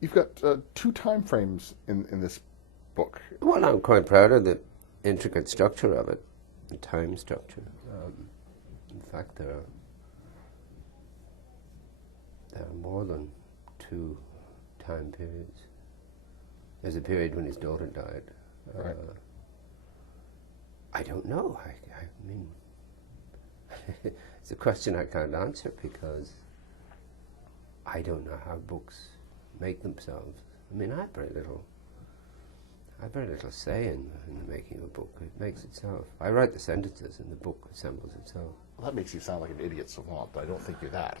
You've got two time frames in this book. Well, I'm quite proud of the intricate structure of it, the time structure. In fact, there are more than two time periods. There's a period when his daughter died. Right. I don't know. I mean, it's a question I can't answer because I don't know how books make themselves. I mean, I have very little say in the making of a book. It makes itself. I write the sentences and the book assembles itself. Well, that makes you sound like an idiot savant, but I don't think you're that.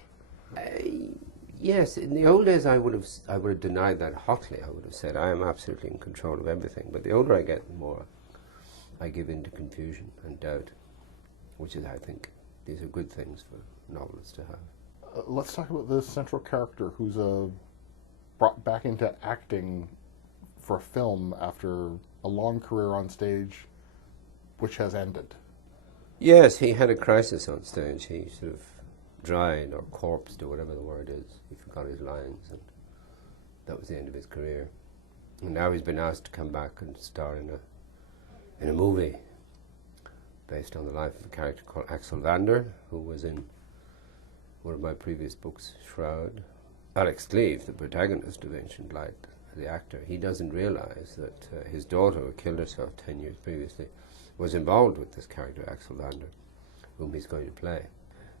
Yes, in the old days I would have denied that hotly. I would have said I am absolutely in control of everything. But the older I get, the more I give in to confusion and doubt, which is, I think, these are good things for novelists to have. Let's talk about the central character who's brought back into acting for a film after a long career on stage, which has ended. Yes, he had a crisis on stage. He sort of dried or corpsed or whatever the word is. He forgot his lines, and that was the end of his career. And now he's been asked to come back and star in a movie based on the life of a character called Axel Vander, who was in one of my previous books, Shroud. Alex Cleave, the protagonist of Ancient Light, the actor, he doesn't realize that his daughter, who killed herself 10 years previously, was involved with this character, Axel Vander, whom he's going to play.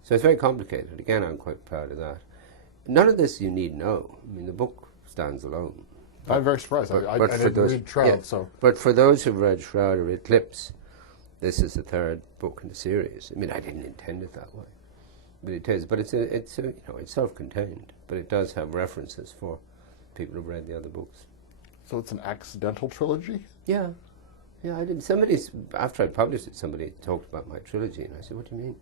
So it's very complicated. Again, I'm quite proud of that. None of this you need know. I mean, the book stands alone. I'm very surprised. I didn't read Shroud, yeah, so... But for those who've read Shroud or Eclipse, this is the third book in the series. I mean, I didn't intend it that way, but it is. But it's self-contained, but it does have references for people who've read the other books. So it's an accidental trilogy? Yeah, I did. After I published it, somebody talked about my trilogy, and I said, "What do you mean?"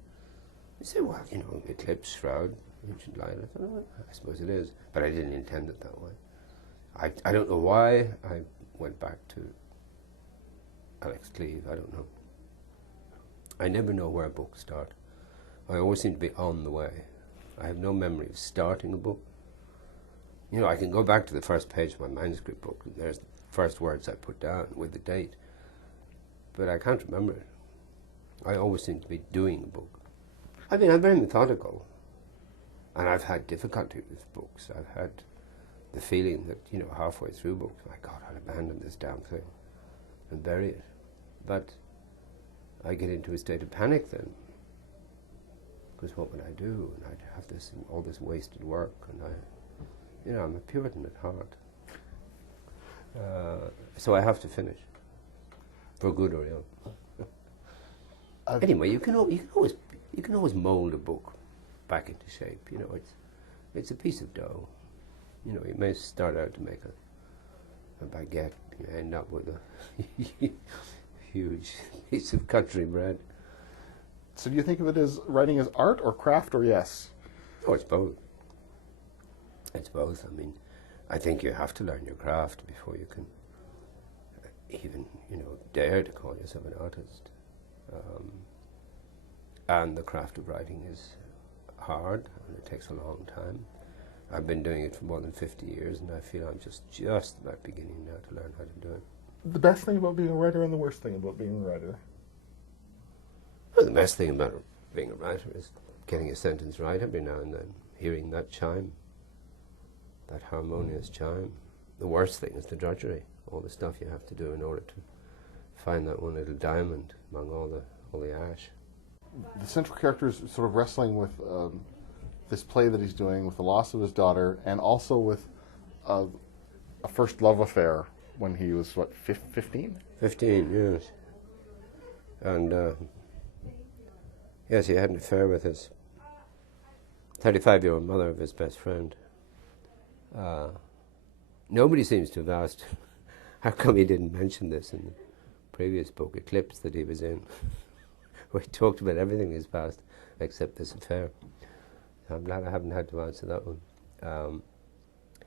He said, "Well, Eclipse, Shroud, Ancient Light." I thought, "Oh, I suppose it is," but I didn't intend it that way. I don't know why I went back to Alex Cleave. I don't know. I never know where books start. I always seem to be on the way. I have no memory of starting a book. I can go back to the first page of my manuscript book, and there's the first words I put down with the date, but I can't remember it. I always seem to be doing a book. I mean, I'm very methodical, and I've had difficulty with books. I've had the feeling that, halfway through books, my God, I'll abandon this damn thing and bury it. But I get into a state of panic then, because what would I do? And I'd have all this wasted work, and I'm a Puritan at heart. So I have to finish, for good or ill. Anyway, you can always mold a book back into shape. It's a piece of dough. You may start out to make a baguette, you end up with a huge piece of country bread. So do you think of it as writing as art or craft, or yes? Oh, it's both. It's both. I mean, I think you have to learn your craft before you can even, dare to call yourself an artist. And the craft of writing is hard, and it takes a long time. I've been doing it for more than 50 years, and I feel I'm just about beginning now to learn how to do it. The best thing about being a writer and the worst thing about being a writer? Well, the best thing about being a writer is getting a sentence right every now and then, hearing that chime, that harmonious chime. The worst thing is the drudgery, all the stuff you have to do in order to find that one little diamond among all the ash. The central character is sort of wrestling with this play that he's doing, with the loss of his daughter, and also with a first love affair when he was, 15? 15, yes. And, yes, he had an affair with his 35-year-old mother of his best friend. Nobody seems to have asked how come he didn't mention this in the previous book, Eclipse, that he was in, where he talked about everything in his past except this affair. I'm glad I haven't had to answer that one.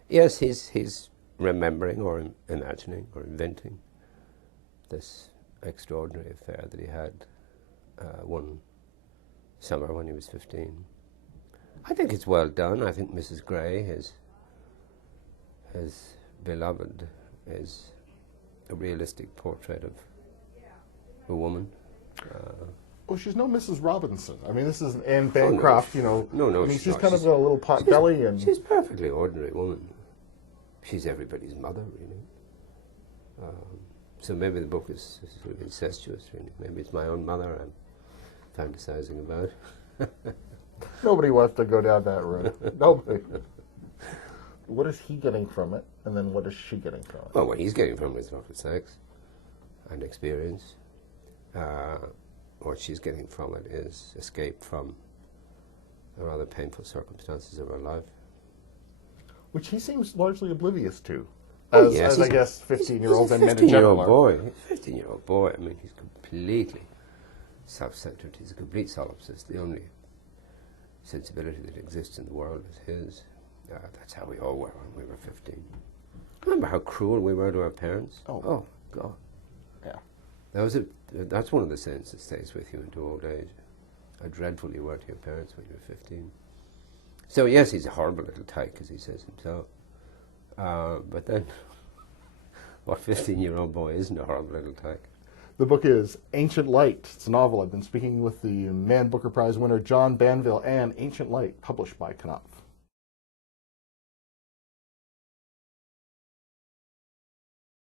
Yes, he's remembering or imagining or inventing this extraordinary affair that he had one summer when he was 15. I think it's well done. I think Mrs. Gray, his beloved is a realistic portrait of a woman. Well, she's no Mrs. Robinson. I mean, this is Anne Bancroft, you know. No, I mean, she's not. kind of got a little pot belly, and She's a perfectly ordinary woman. She's everybody's mother, really. So maybe the book is sort of incestuous, really. Maybe it's my own mother I'm fantasizing about. nobody wants to go down that road. Nobody. What is he getting from it, and then what is she getting from it? Well, what he's getting from it is a lot of sex and experience. What she's getting from it is escape from the rather painful circumstances of her life. Which he seems largely oblivious to, Oh, as, yes, as I guess 15-year-olds and men in 15-year-old general are. boy. He's a 15-year-old boy. I mean, he's completely self-centered. He's a complete solipsist. The only sensibility that exists in the world is his. That's how we all were when we were 15. Remember how cruel we were to our parents? Oh. God. Yeah. That's one of the sins that stays with you into old age. How dreadful you were to your parents when you were 15. So yes, he's a horrible little tyke, as he says himself. But then, what 15-year-old boy isn't a horrible little tyke? The book is Ancient Light. It's a novel. I've been speaking with the Man Booker Prize winner John Banville and Ancient Light, published by Knopf.